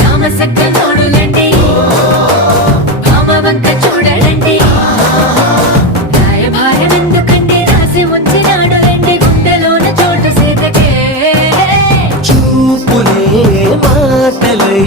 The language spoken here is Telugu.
రామసక్కనోడులండి భామవంక చూడలండి రాయభారం ఎందుకండి రాసి ఉంచినాడు రండి గుండెలోన చోటు సీతకే చూపులే మాటలై